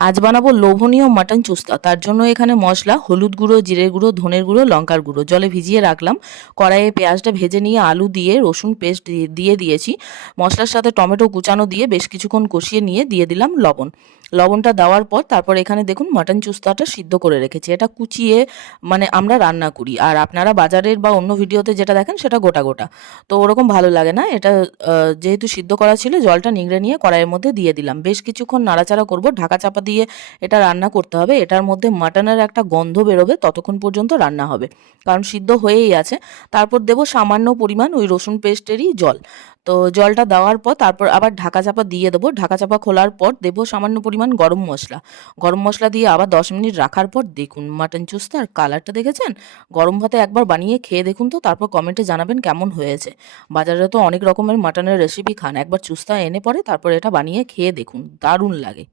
আজ বানাবো লোভনীয় মাটন চুস্তা। তার জন্য এখানে মশলা হলুদ গুঁড়ো, জিরের গুঁড়ো, ধনের গুঁড়ো, লঙ্কার গুঁড়ো জলে ভিজিয়ে রাখলাম। কড়াইয়ে পেঁয়াজটা ভেজে নিয়ে আলু দিয়ে রসুন পেস্ট দিয়ে দিয়েছি। মশলার সাথে টমেটো কুচানো দিয়ে বেশ কিছুক্ষণ কষিয়ে নিয়ে দিয়ে দিলাম লবণ। লবণটা দেওয়ার পর তারপর এখানে দেখুন মাটন চুস্তাটা সিদ্ধ করে রেখেছি। এটা কুচিয়ে মানে আমরা রান্না করি, আর আপনারা বাজারের বা অন্য ভিডিওতে যেটা দেখেন সেটা গোটা গোটা, তো ওরকম ভালো লাগে না। এটা যেহেতু সিদ্ধ করা ছিল জলটা নিংড়ে নিয়ে কড়াইয়ের মধ্যে দিয়ে দিলাম। বেশ কিছুক্ষণ নাড়াচাড়া করব, ঢাকা চাপা দিয়ে এটা রান্না করতে হবে। এটার মধ্যে মাটনের একটা গন্ধ বেরোবে, ততক্ষণ পর্যন্ত রান্না হবে, কারণ সিদ্ধ হয়েই আছে। তারপর দেবো সামান্য পরিমাণ ওই রসুন পেস্টেরই জল। তো জলটা দেওয়ার পর তারপর আবার ঢাকা চাপা দিয়ে দেবো। ঢাকা চাপা খোলার পর দেবো সামান্য পরিমাণ গরম মশলা। গরম মশলা দিয়ে আবার 10 মিনিট রাখার পর দেখুন মাটন চুস্তার কালারটা দেখেছেন। গরম ভাতে একবার বানিয়ে খেয়ে দেখুন তো, তারপর কমেন্টে জানাবেন কেমন হয়েছে। বাজারে তো অনেক রকমের মাটনের রেসিপি খান, একবার চুস্তা এনে পরে তারপর এটা বানিয়ে খেয়ে দেখুন, দারুণ লাগে।